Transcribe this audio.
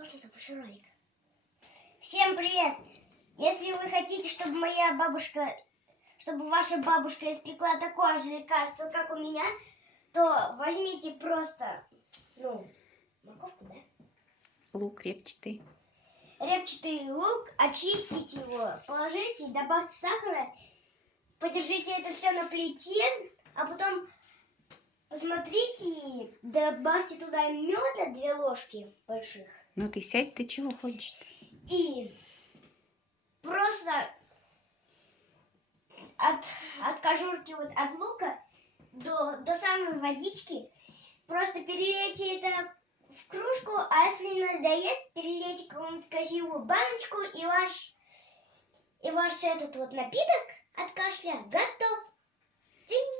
Можно запущу ролик? Всем привет! Если вы хотите, чтобы ваша бабушка испекла такое же лекарство, как у меня, то возьмите просто, морковку, да? Лук репчатый. Репчатый лук, очистите его, положите, добавьте сахара, подержите это все на плите, а потом посмотрите, добавьте туда меда 2 ложки больших. Ну ты сядь, ты чего хочешь-то? И просто от кожурки, вот от лука до самой водички просто перелейте это в кружку, а если надоест, перелейте какую-нибудь красивую баночку, и ваш этот вот напиток от кашля готов. Дзинь!